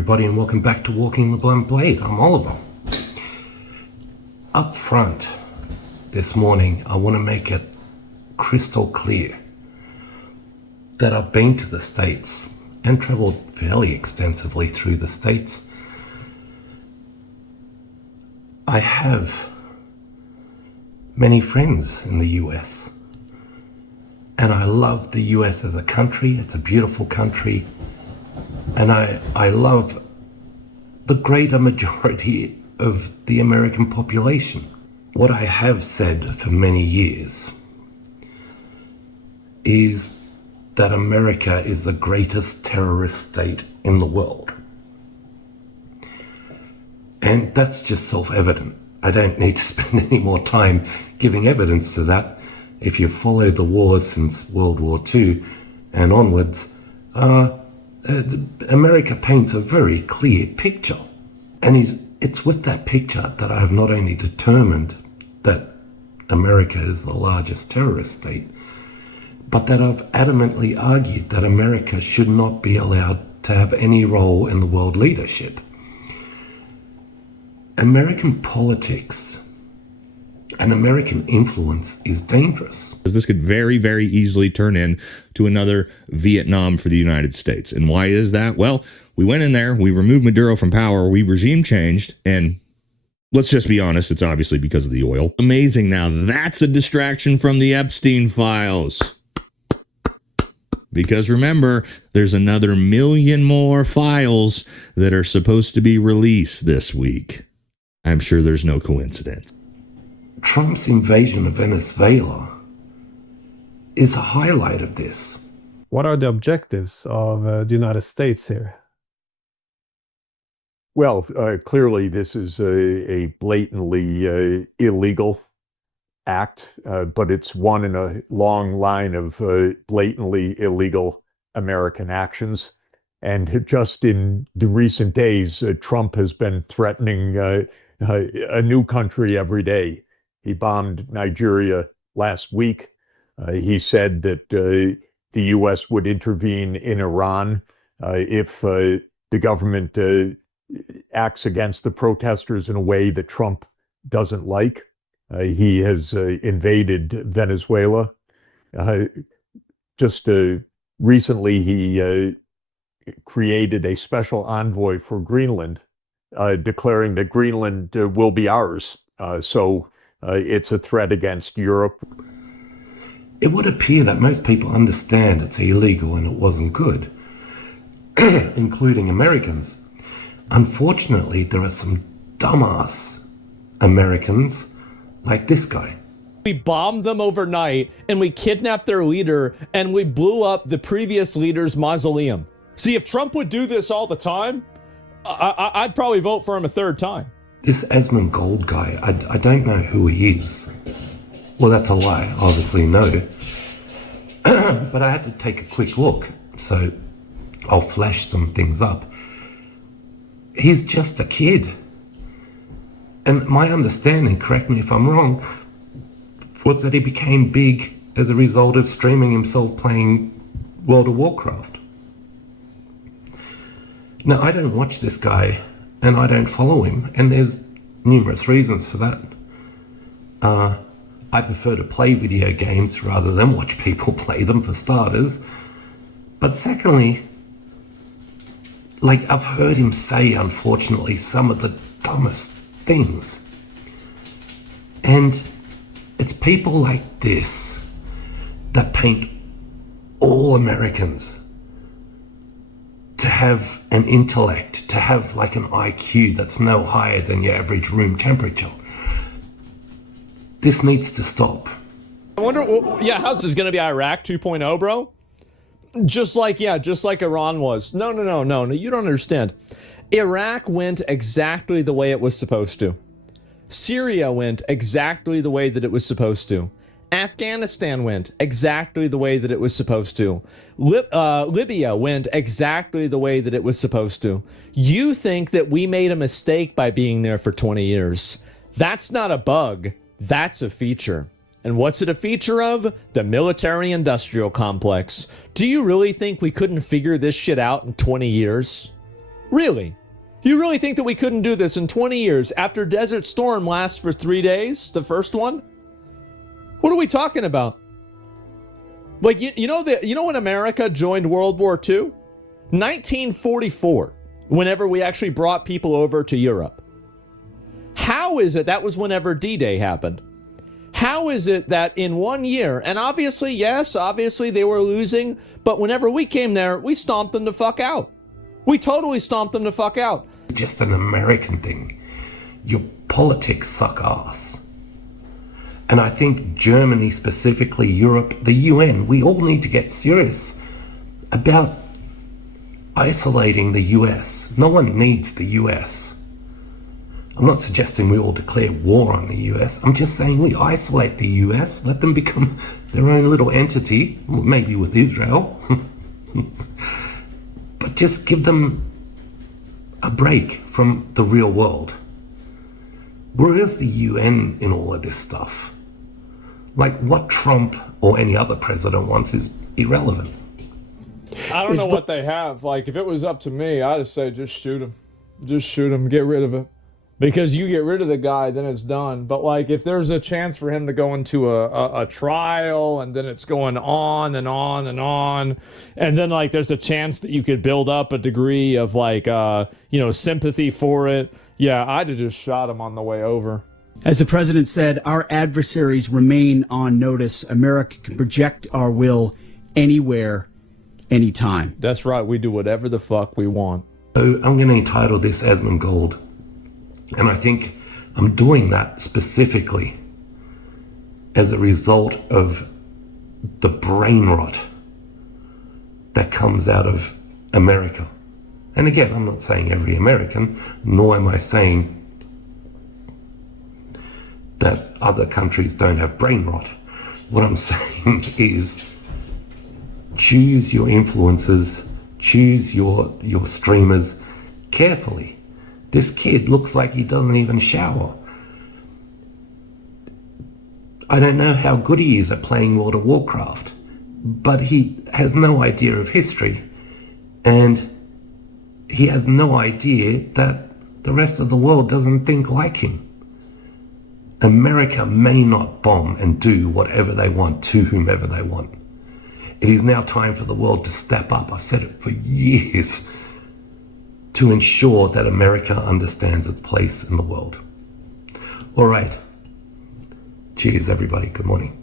everybody, and welcome back to Walking the Blunt Blade. I'm Oliver. Up front this morning, I want to make it crystal clear that I've been to the States and traveled fairly extensively through the States. I have many friends in the US, and I love the US as a country. It's a beautiful country, and I love the greater majority of the American population. What I have said for many years is that America is the greatest terrorist state in the world. And that's just self-evident. I don't need to spend any more time giving evidence to that. If you've followed the wars since World War II and onwards, America paints a very clear picture. And it's with that picture that I have not only determined that America is the largest terrorist state, but that I've adamantly argued that America should not be allowed to have any role in the world leadership. American politics and American influence is dangerous. This could very, very easily turn into another Vietnam for the United States. And why is that? Well, we went in there, we removed Maduro from power, we regime changed, and let's just be honest, it's obviously because of the oil. Amazing. Now that's a distraction from the Epstein files. Because remember, there's another 1 million more files that are supposed to be released this week. I'm sure there's no coincidence. Trump's invasion of Venezuela is a highlight of this. What are the objectives of the United States here? Well, clearly this is a blatantly illegal act, but it's one in a long line of blatantly illegal American actions. And just in the recent days, Trump has been threatening a new country every day. He bombed Nigeria last week. He said that the U.S. would intervene in Iran if the government acts against the protesters in a way that Trump doesn't like. He has invaded Venezuela. Just recently, he created a special envoy for Greenland, declaring that Greenland will be ours. So it's a threat against Europe. It would appear that most people understand it's illegal and it wasn't good, including Americans. Unfortunately, there are some dumbass Americans like this guy. We bombed them overnight and we kidnapped their leader and we blew up the previous leader's mausoleum. See, if Trump would do this all the time, I'd probably vote for him a third time. This Asmongold guy, I don't know who he is. Well, that's a lie, obviously no. But I had to take a quick look, so I'll flash some things up. He's just a kid. And my understanding, correct me if I'm wrong, was that he became big as a result of streaming himself playing World of Warcraft. Now, I don't watch this guy, and I don't follow him, and there's numerous reasons for that. I prefer to play video games rather than watch people play them, for starters. But secondly, I've heard him say, unfortunately, some of the dumbest things. And it's people like this that paint all Americans to have an intellect, to have an IQ that's no higher than your average room temperature. This needs to stop. I wonder, how's this going to be Iraq 2.0, bro? Just like Iran was. No, you don't understand. Iraq went exactly the way it was supposed to. Syria went exactly the way that it was supposed to. Afghanistan went exactly the way that it was supposed to. Libya went exactly the way that it was supposed to. You think that we made a mistake by being there for 20 years. That's not a bug. That's a feature. And what's it a feature of? The military-industrial complex. Do you really think we couldn't figure this shit out in 20 years? Really? You really think that we couldn't do this in 20 years after Desert Storm lasts for 3 days, the first one? What are we talking about? Like, you know when America joined World War II? 1944, whenever we actually brought people over to Europe. How is it that was whenever D-Day happened? How is it that in 1 year, and obviously, yes, obviously they were losing, but whenever we came there, we stomped them the fuck out. We totally stomped them the fuck out. Just an American thing. Your politics suck ass. And I think Germany, specifically Europe, the UN, we all need to get serious about isolating the US. No one needs the US. I'm not suggesting we all declare war on the US. I'm just saying we isolate the US, let them become their own little entity, maybe with Israel. But just give them a break from the real world. Where is the UN in all of this stuff? Like, what Trump or any other president wants is irrelevant. I don't know what they have. Like, if it was up to me, I'd just say just shoot him. Just shoot him. Get rid of it. Because you get rid of the guy, then it's done. But, like, if there's a chance for him to go into a trial, and then it's going on and on and on, and then, like, there's a chance that you could build up a degree of, like, sympathy for it, yeah, I'd have just shot him on the way over. As the president said, our adversaries remain on notice. America can project our will anywhere, anytime. That's right. We do whatever the fuck we want. So I'm going to entitle this Asmongold. And I think I'm doing that specifically as a result of the brain rot that comes out of America. And again, I'm not saying every American, nor am I saying that other countries don't have brain rot. What I'm saying is choose your influencers, choose your streamers carefully. This kid looks like he doesn't even shower. I don't know how good he is at playing World of Warcraft, but he has no idea of history, and he has no idea that the rest of the world doesn't think like him. America may not bomb and do whatever they want to whomever they want. It is now time for the world to step up. I've said it for years, to ensure that America understands its place in the world. All right. Cheers, everybody. Good morning.